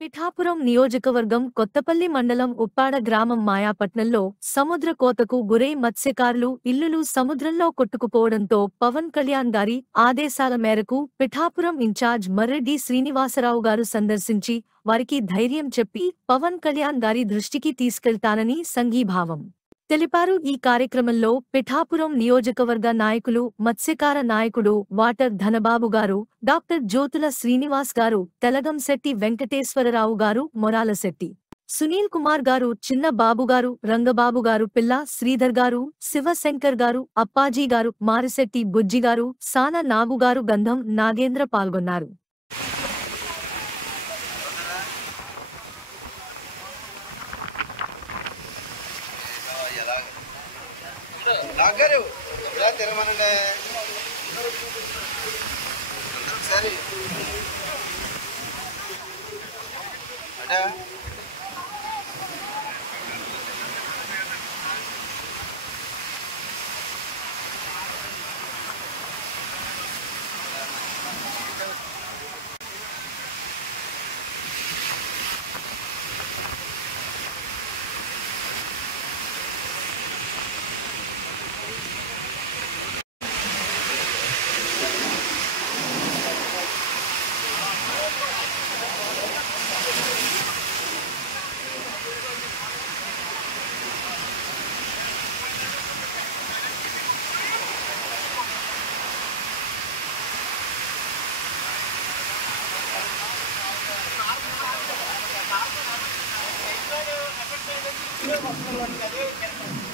పిఠాపురం నియోజకవర్గం కొత్తపల్లి మండలం ఉప్పాడ గ్రామం మాయాపట్నంలో సముద్ర కోతకు గురై మత్స్యకారులు ఇల్లులు సముద్రంలో కొట్టుకుపోవడంతో పవన్ కళ్యాణ్ గారి ఆదేశాల మేరకు పిఠాపురం ఇన్ఛార్జ్ మర్రెడ్డి శ్రీనివాసరావు గారు సందర్శించి వారికి ధైర్యం చెప్పి పవన్ కళ్యాణ్ గారి దృష్టికి తీసుకెళ్తానని సంఘీభావం తెలిపారు. ఈ కార్యక్రమంలో పిఠాపురం నియోజకవర్గ నాయకులు మత్స్యకార నాయకుడు వాటర్ ధనబాబు గారు, డాక్టర్ జ్యోతుల శ్రీనివాస్ గారు, తెలగంశెట్టి వెంకటేశ్వరరావు గారు, మొరాలశెట్టి సునీల్ కుమార్ గారు, చిన్న బాబు గారు, రంగబాబు గారు, పిల్ల శ్రీధర్ గారు, శివశంకర్ గారు, అప్పాజీ గారు, మారిశెట్టి బుజ్జి గారు, సాన నాగు గారు, గంధం నాగేంద్ర పాల్గొన్నారు. నాగారు ఇలా తిరగమనండి సరే అడా Gracias.